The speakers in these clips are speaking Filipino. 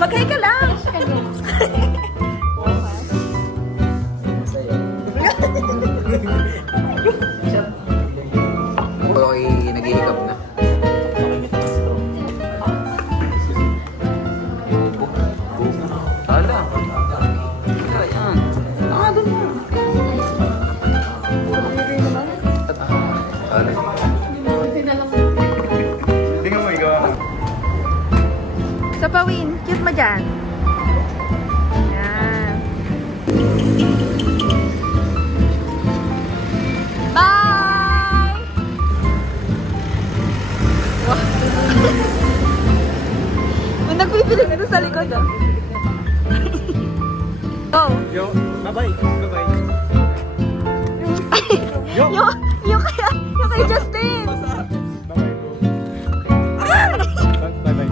Mag-hi ka lang. Okay, nag-iikap na. Ala. Ayan. Nakadun mo. Tingnan mo, ikaw. So, Pawin, kiss mo dyan. Ayan. Bye! Wow. May nagpipilig nito sa likod, ah. Oh. Yo, bye-bye. Bye-bye. Yo! Yung kay Justin! Bye-bye, bro. Bye-bye. Bye-bye.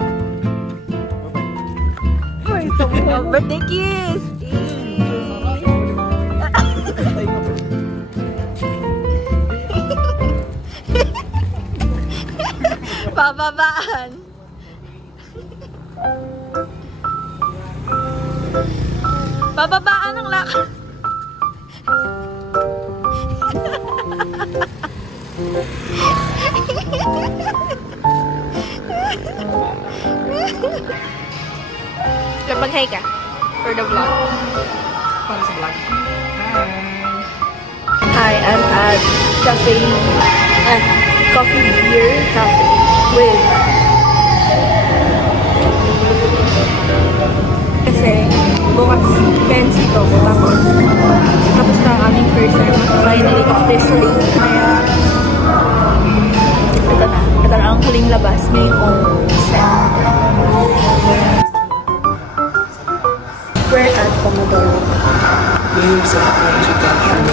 Birthday kiss! Pababaan! Pababaan ng lakad! Mag-hi ka for the vlog. Para sa vlog. Hi, I'm at Coffee Beer Cafe with kasi bukas fancy to tapos na ang aming first time finally officially kaya ito na ang huling labas ngayong set. We're at Pomodoro.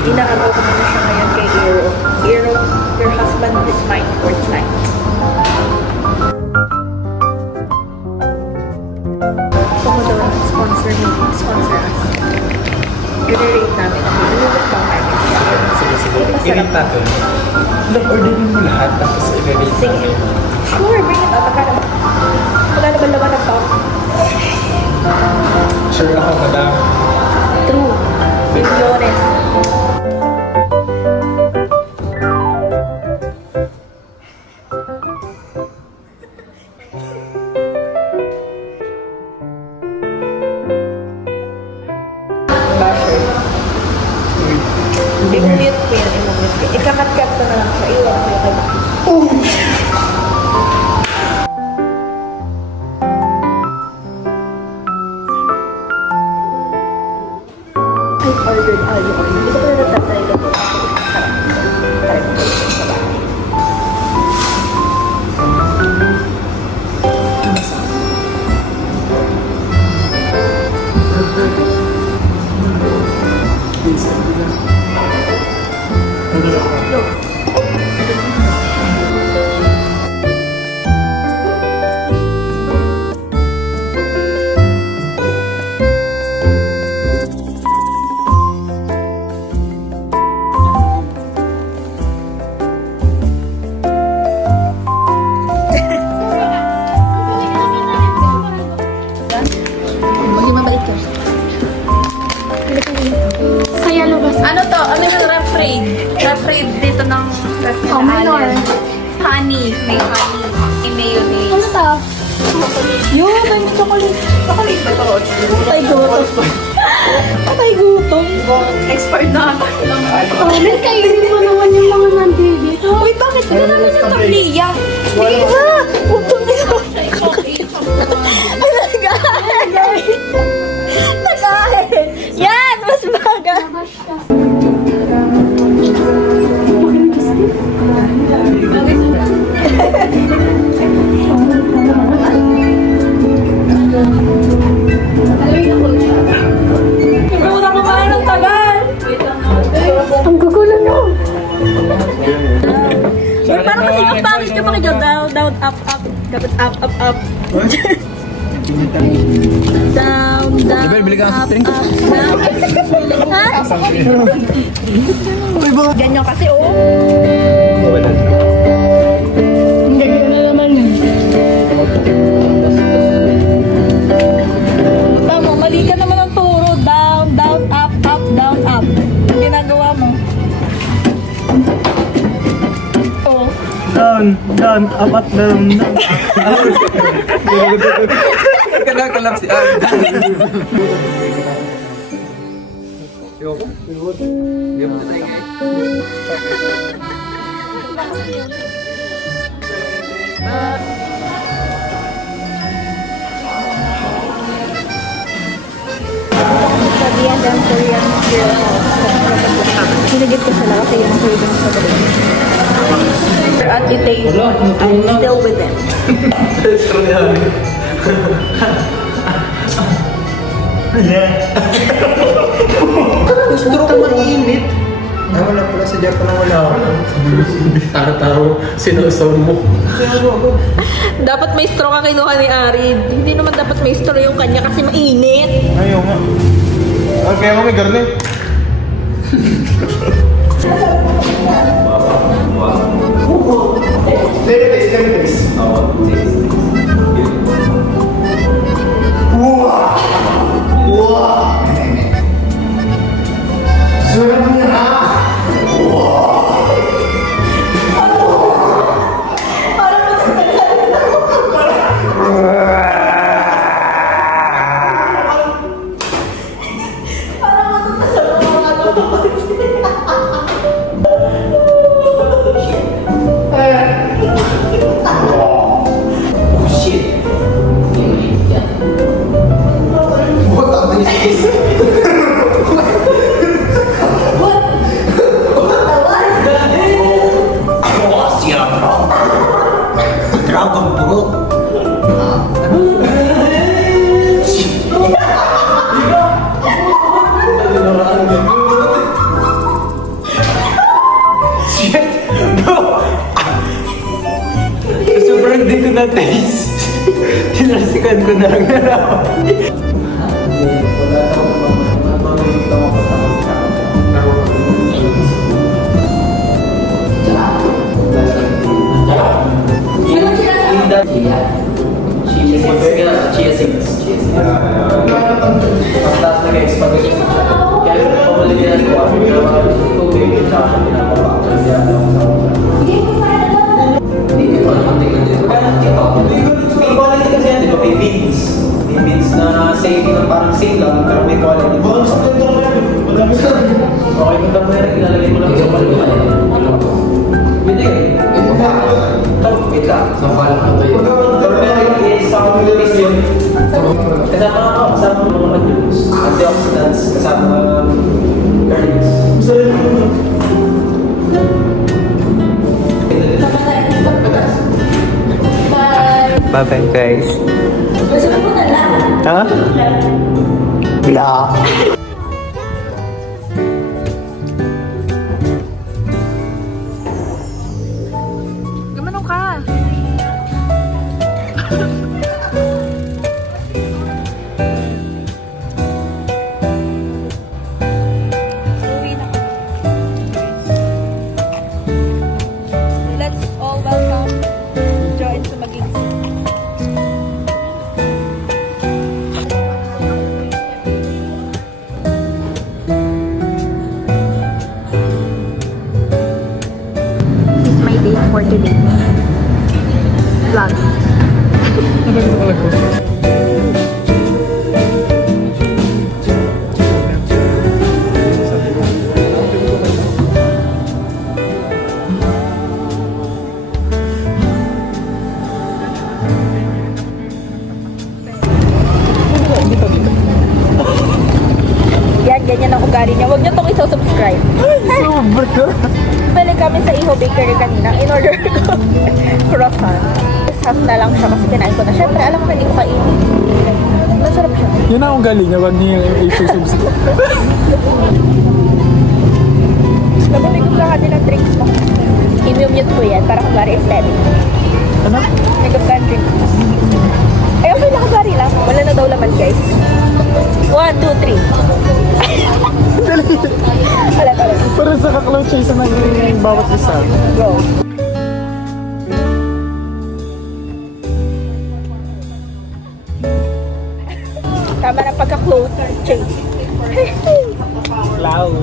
Inaagaw ko muna siya ngayon kay Eero. Eero, your husband is mine for tonight. Pomodoro, sponsor me. Sponsor us. I-rate namin. Nilulot bang namin? Sige. I-rate natin. Orderin mo lahat tapos i-rate natin. Sure, bring it up. Wala naman naman ang top. Sure ako, madam. True. Milyones. Basher. I-mute ko yan, i-mute ko. Ikakat-kat ko na lang siya. Iwan ko yung kay Maki. Ordered alio oil. Hindi ko pa na natatry na ito. Sarap. Try ko ito sa bahay. Ano to? Ano yung rough trade? Rough trade dito ng restaurant. Oh, minor. Honey. May honey. May mayonnaise. Ano to? Yun, may chocolate. Chocolate ba ito? Patay gutom. Patay gutom. Expired na ako. Amin, kainin mo naman yung mga nandito. Uy, bakit? Ano naman yung tortilla? Sige ba? Gutom nila. Ay, nag-ahin. Nag-ahin. Yan! Mas baga. Ikaw na kumain ng tagal. Ang gugulo nyo. Parang kasi yung pangit yung mga down, down, up, up. Dapat up, up, up. Down, down, Bili ka ng up, drink. up, down. Ha? Ganyan kasi, oh. Ang gagawin na naman yun. apat na rin na. Kalap si Ab. Yoko? Hindi mo na tayo Sabihan ng Korean girl house. Hinagit ko sila kasi yung Korean sa balik. At Itay, I'm still with them. Gusto ka mainit. Ay, wala pala sa Japan na wala ako. Taro-taro, sinusaw mo. Dapat may straw ka kinuha ni Arid. Hindi naman dapat may straw yung kanya kasi mainit. Ayaw nga. Kaya ako may garne. Sobrang di ko na-taste. Tinasikan ko na lang nalaman. Chia seeds. Tapos na guys, pag-isip siya. Kaya pamalihan ko ako yung mga tubig yung tsaka pinapapakot. Hindi ko alam tingnan dito. May quality kasi yan, di ba? May beans. May beans na same na parang same lang, pero may quality. Bonus na ito na yan. Okay, kung tapos na ilalagay mo lang sa paluhan. Hindi eh. Wait lang. So, paano ito yun? Turmeric is sound yun. Kasama ako, kasama mo mga juice. Antioxidants, kasama earnings. Bye-bye guys. Ha? Wala. Gumano ka? Let's all welcome Joy sa maging my day for today. Vlog. Yan, ganyan ang ugali niya. Huwag niyo itong iso-subscribe. Balik kami sa Iho Bakery kanina. In-order ko croissant. Half na lang siya kasi kinain ko na. Siyempre, alam mo, hindi ko kainin. Masarap siya. Yun ang ugali niya, wag niya yung isusubscribe. Nabumigod ka din ng drinks mo. I-mute ko yan para kunwari aesthetic. Ano? Nagab ka ang drinks mo. Ay, okay lang, kunwari lang. Wala na daw laman, guys. 1, 2, 3. Wala. Para sa kaklaw chase na yung bawat isa. Go. Tama na pagka-close chase. Cloud.